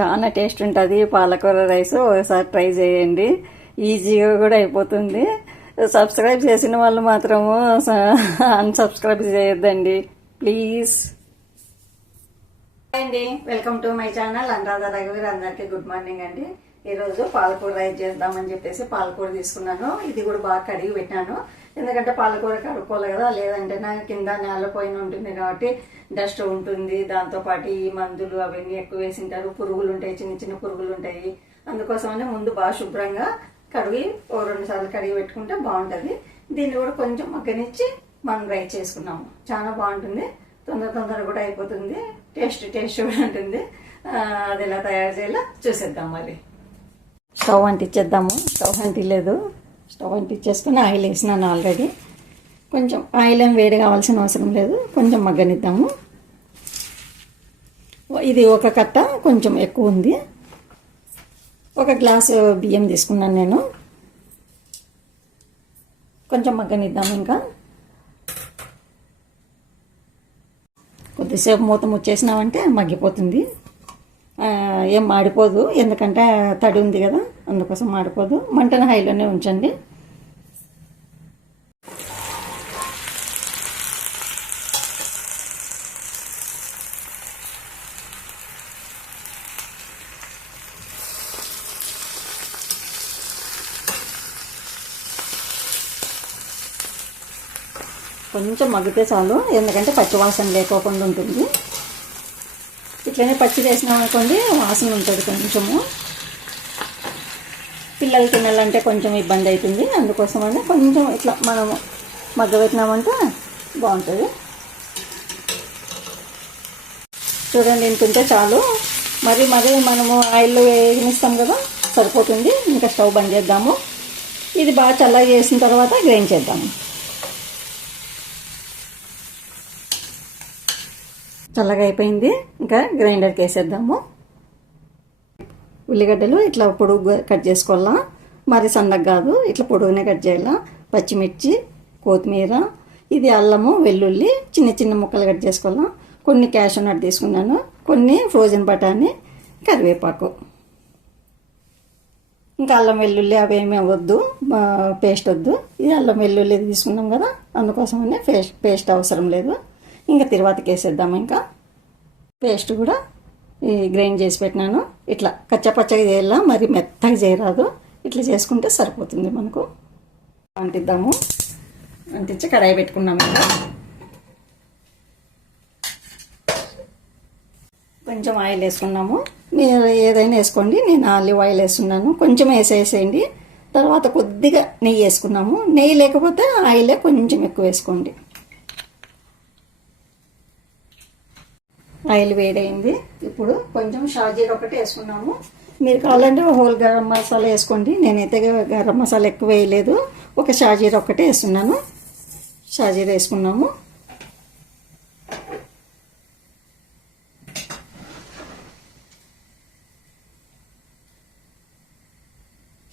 చాలా టేస్ట్ ఉంటుంది. పాలకూర రైస్ ఒకసారి ట్రై చేయండి. ఈజీగా కూడా అయిపోతుంది. సబ్స్క్రైబ్ చేసిన వాళ్ళు మాత్రము అన్సబ్స్క్రైబ్ చేయొద్దండి. ప్లీజ్. అండి welcome to my channel. Anuradha రఘువీర్ అందరికీ గుడ్ మార్నింగ్ అండి. ఈరోజు పాలకూర రైస్ చేద్దామని చెప్పేసి పాలకూర తీసుకున్నాను. ఇది కూడా బాగా కడిగి పెట్టాను. ఎందుకంటే పాలకూర కడుక్కోవాలి కదా లేదంటే నా కింద నేలపోయిన ఉంటుంది కాబట్టి డస్ట్ ఉంటుంది. దాంతోపాటు ఈ మందులు అవన్నీ ఎక్కువ వేసింటారు. పురుగులు ఉంటాయి చిన్న చిన్న పురుగులు ఉంటాయి అందుకోసమనే ముందు బాగా శుభ్రంగా కడిగి ఓ రెండు సార్లు కడిగి పెట్టుకుంటే బాగుంటుంది. దీన్ని కూడా కొంచెం మగ్గనిచ్చి మనం రైస్ చేసుకున్నాము. చాలా బాగుంటుంది. తొందర తొందర కూడా అయిపోతుంది. టేస్ట్ టేస్ట్ కూడా ఉంటుంది. అది ఎలా తయారు చేయాలో చూసేద్దాం మరి. స్టవ్ అంటించేద్దాము స్టవ్ అంటిలేదు. స్టవ్ అంటించేసుకుని ఆయిల్ వేసినాను ఆల్రెడీ. కొంచెం ఆయిల్ ఏం వేడి కావాల్సిన అవసరం లేదు. కొంచెం మగ్గనిద్దాము. ఇది ఒక కట్ట కొంచెం ఎక్కువ ఉంది. ఒక గ్లాసు బియ్యం తీసుకున్నాను నేను. కొంచెం మగ్గనిద్దాము ఇంకా. కొద్దిసేపు మూత ముచ్చేసినామంటే మగ్గిపోతుంది. ఏం మాడిపోదు. ఎందుకంటే తడి ఉంది కదా అందుకోసం మాడిపోదు. మంటను హైలోనే ఉంచండి. కొంచెం మగ్గితే చాలు. ఎందుకంటే పచ్చి వాసన లేకోకుండా ఉంటుంది. ఇట్లనే పచ్చి వేసినాం అనుకోండి వాసన ఉంటుంది కొంచెము. పిల్లలు తినాలంటే కొంచెం ఇబ్బంది అవుతుంది అందుకోసమని కొంచెం ఇట్లా మనము మగ్గబెట్టినామంటే బాగుంటుంది. చూడండి ఇంతుంటే చాలు. మరి మరి మనము ఆయిల్లో వేగినిస్తాం కదా సరిపోతుంది. ఇంకా స్టవ్ బంద్ చేద్దాము. ఇది బాగా చల్లగా చేసిన తర్వాత గ్రైండ్ చేద్దాము. చల్లగా అయిపోయింది. ఇంకా గ్రైండర్కి వేసేద్దాము ఉల్లిగడ్డలు ఇట్లా పొడుగు కట్ చేసుకోవాలా? మరి సన్నగా కాదు ఇట్లా పొడుగునే కట్ చేయాలా? పచ్చిమిర్చి కొత్తిమీర ఇది అల్లము వెల్లుల్లి చిన్న చిన్న ముక్కలు కట్ చేసుకోవాలా? కొన్ని క్యాష్ నట్ తీసుకున్నాను. కొన్ని ఫ్రోజన్ బఠానీ కరివేపాకు. ఇంకా అల్లం వెల్లుల్లి అవేమీ వద్దు పేస్ట్ వద్దు. ఇది అల్లం వెల్లుల్లి తీసుకున్నాం కదా అందుకోసమనే పేస్ట్ పేస్ట్ అవసరం లేదు. ఇంకా తర్వాతకి వేసేద్దాం ఇంకా పేస్ట్ కూడా ఈ గ్రైండ్ చేసి పెట్టినాను. ఇట్లా కచ్చపచ్చగా చేయాలా మరి మెత్తగా చేయరాదు. ఇట్లా చేసుకుంటే సరిపోతుంది మనకు. అంటిద్దాము. అంటించి కడాయి పెట్టుకున్నాము ఇంకా. కొంచెం ఆయిల్ వేసుకున్నాము. మీరు ఏదైనా వేసుకోండి. నేను ఆలివ్ ఆయిల్ వేస్తున్నాను. కొంచెం వేసేసేయండి. తర్వాత కొద్దిగా నెయ్యి వేసుకున్నాము. నెయ్యి లేకపోతే ఆయిలే కొంచెం ఎక్కువ వేసుకోండి. ఆయిల్ వేడైంది. ఇప్పుడు కొంచెం షాజీర ఒకటి వేసుకున్నాము. మీరు కావాలంటే హోల్ గరం మసాలా వేసుకోండి. నేనైతే గరం మసాలా ఎక్కువ వేయలేదు. ఒక షాజీర ఒకటి వేస్తున్నాను షాజీర వేసుకున్నాము.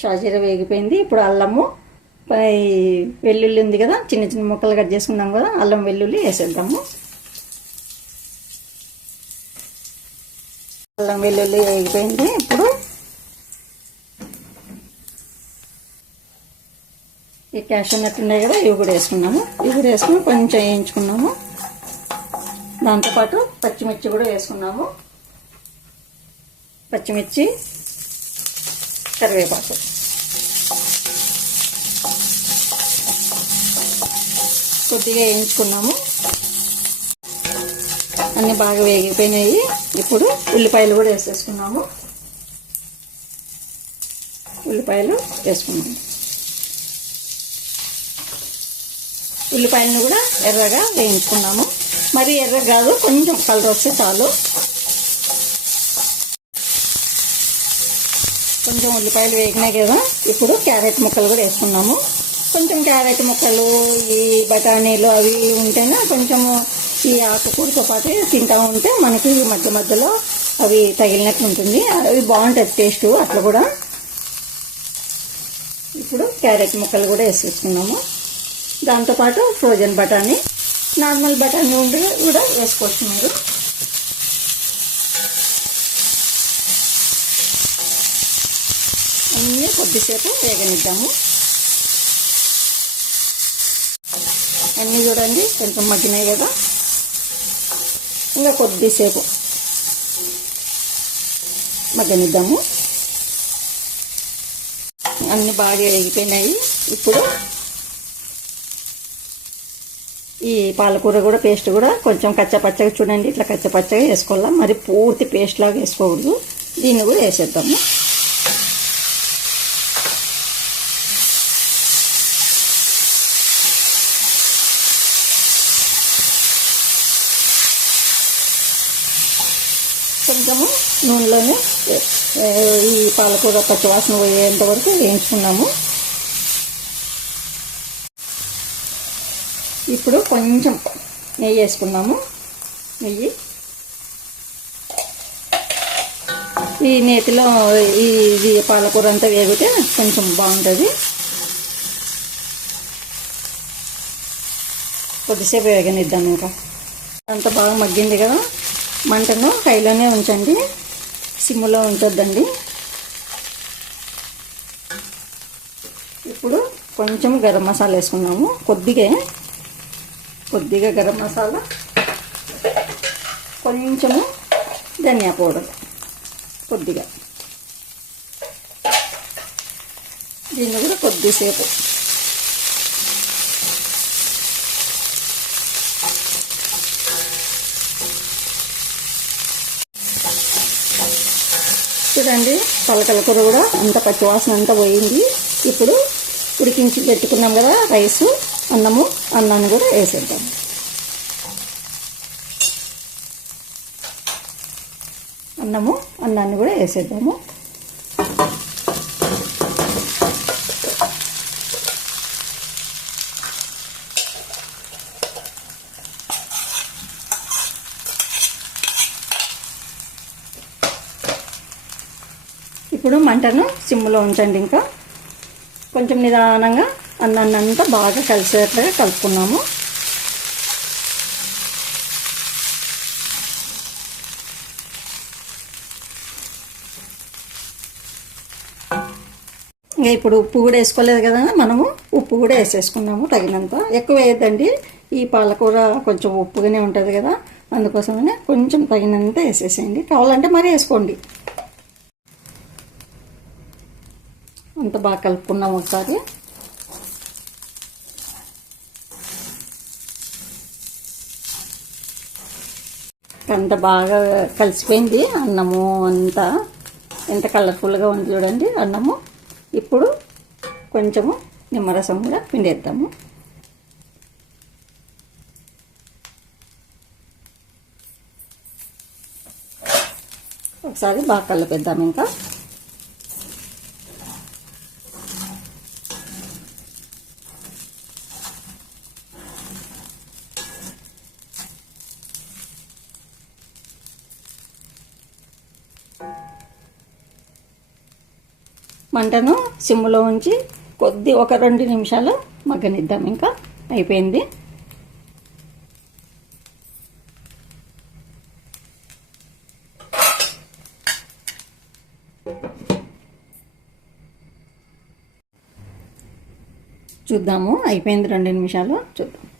షాజీర వేగిపోయింది. ఇప్పుడు అల్లము పై వెల్లుల్లి ఉంది కదా చిన్న చిన్న ముక్కలు కట్ చేసుకున్నాం కదా అల్లం వెల్లుల్లి వేసేద్దాము. అల్లం వెల్లుల్లి వేగిపోయింది ఇప్పుడు ఈ క్యాష్ నట్ ఉన్నాయి కదా ఇవి కూడా వేసుకున్నాము. ఇవి కూడా వేసుకుని కొంచెం వేయించుకున్నాము. దాంతోపాటు పచ్చిమిర్చి కూడా వేసుకున్నాము. పచ్చిమిర్చి కరివేపాకు. కొద్దిగా వేయించుకున్నాము. అన్నీ బాగా వేగిపోయినాయి. ఇప్పుడు ఉల్లిపాయలు కూడా వేసేసుకున్నాము. ఉల్లిపాయలు వేసుకున్నాము. ఉల్లిపాయలను కూడా ఎర్రగా వేయించుకున్నాము. మరి ఎర్ర కాదు కొంచెం కలర్ వస్తే చాలు. కొంచెం ఉల్లిపాయలు వేగినాయి కదా ఇప్పుడు క్యారెట్ ముక్కలు కూడా వేసుకున్నాము. కొంచెం క్యారెట్ ముక్కలు ఈ బఠానీలు అవి ఉంటేనే కొంచెము ఈ ఆకుకూరతో పాటు తింటూ ఉంటే మనకి మధ్య మధ్యలో అవి తగిలినట్టు ఉంటుంది. అవి బాగుంటుంది టేస్ట్ అట్లా కూడా. ఇప్పుడు క్యారెట్ ముక్కలు కూడా వేసేసుకున్నాము. దాంతోపాటు ఫ్రోజన్ బఠానీ నార్మల్ బఠానీ ఉండి కూడా వేసుకోవచ్చు మీరు. అన్నీ కొద్దిసేపు వేగనిద్దాము. అన్నీ చూడండి కొంచెం మగ్గినాయి కదా. ఇంకా కొద్దిసేపు మగ్గనిద్దాము. అన్నీ బాగా వేగిపోయినాయి ఇప్పుడు ఈ పాలకూర కూడా పేస్ట్ కూడా కొంచెం కచ్చపచ్చగా చూడండి ఇట్లా కచ్చపచ్చగా వేసుకోవాలా? మరి పూర్తి పేస్ట్ లాగా వేసుకోకూడదు. దీన్ని కూడా వేసేద్దాము. కొంచెము నూనెలోనే ఈ పాలకూర పచ్చివాసన పోయేంత వరకు వేయించుకున్నాము. ఇప్పుడు కొంచెం నెయ్యి వేసుకున్నాము. నెయ్యి. ఈ నేతిలో ఈ ఇది పాలకూర అంతా వేగితే కొంచెం బాగుంటుంది. కొద్దిసేపు వేగనిద్దాం ఇంకా. అంత బాగా మగ్గింది కదా. మంటను హైలోనే ఉంచండి. సిమ్లో ఉంచొద్దండి. ఇప్పుడు కొంచెం గరం మసాలా వేసుకున్నాము. కొద్దిగా కొద్దిగా గరం మసాలా కొంచెము ధనియా పౌడర్ కొద్దిగా. దీన్ని కూడా కొద్దిసేపు చూడండి పలకల కూర కూడా అంత పచ్చివాసన అంతా పోయింది. ఇప్పుడు ఉడికించి పెట్టుకున్నాం కదా రైసు అన్నము అన్నాన్ని కూడా వేసేద్దాం. అన్నము అన్నాన్ని కూడా వేసేద్దాము. ఇప్పుడు మంటను సిమ్లో ఉంచండి ఇంకా. కొంచెం నిదానంగా అన్నంతా బాగా కలిసేట్లుగా కలుపుకున్నాము. ఇంకా ఇప్పుడు ఉప్పు కూడా వేసుకోలేదు కదా మనము ఉప్పు కూడా వేసేసుకున్నాము తగినంత. ఎక్కువ వేయద్దండి ఈ పాలకూర కొంచెం ఉప్పుగానే ఉంటుంది కదా అందుకోసమనే కొంచెం తగినంత వేసేసేయండి. కావాలంటే మరి వేసుకోండి. అంత బాగా కలుపుకున్నాం ఒకసారి. అంత బాగా కలిసిపోయింది అన్నము అంతా. ఎంత కలర్ఫుల్గా ఉంది చూడండి అన్నము. ఇప్పుడు కొంచెము నిమ్మరసం కూడా పిండేద్దాము. ఒకసారి బాగా కలిపేద్దాం ఇంకా. మంటను సిమ్లో ఉంచి కొద్ది ఒక రెండు నిమిషాలు మగ్గనిద్దాం. ఇంకా అయిపోయింది. చూద్దాము. అయిపోయింది రెండు నిమిషాలు. చూద్దాం.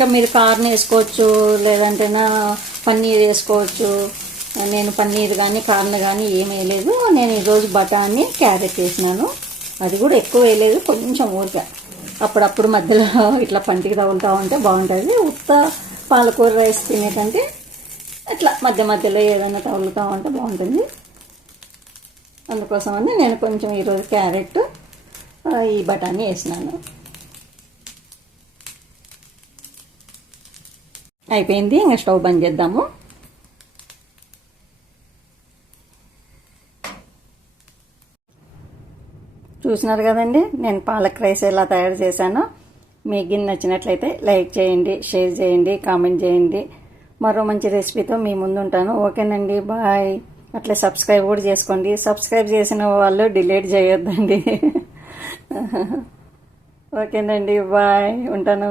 ఇంకా మీరు కార్న్ వేసుకోవచ్చు లేదంటేనా పన్నీర్ వేసుకోవచ్చు. నేను పన్నీర్ కానీ కార్న్ కానీ ఏం వేయలేదు. నేను ఈరోజు బఠానీ క్యారెట్ వేసినాను. అది కూడా ఎక్కువ వేయలేదు కొంచెం ఊరిక. అప్పుడప్పుడు మధ్యలో ఇట్లా పంటికి తగులుతూ ఉంటే బాగుంటుంది. ఉత్త పాలకూర రైస్ తినేటంటే ఇట్లా మధ్య మధ్యలో ఏదైనా తగులుతూ ఉంటే బాగుంటుంది. అందుకోసమని నేను కొంచెం ఈరోజు క్యారెట్ ఈ బఠానీ వేసినాను. అయిపోయింది. ఇంకా స్టవ్ బంద్ చేద్దాము. చూసినారు కదండి? నేను పాలక్ రైస్ ఎలా తయారు చేశానో. మీకు నచ్చినట్లయితే లైక్ చేయండి షేర్ చేయండి కామెంట్ చేయండి. మరో మంచి రెసిపీతో మీ ముందు ఉంటాను ఓకేనండి బాయ్. అట్లే సబ్స్క్రైబ్ కూడా చేసుకోండి. సబ్స్క్రైబ్ చేసిన వాళ్ళు డిలీట్ చేయొద్దండి. ఓకేనండి బాయ్. ఉంటాను.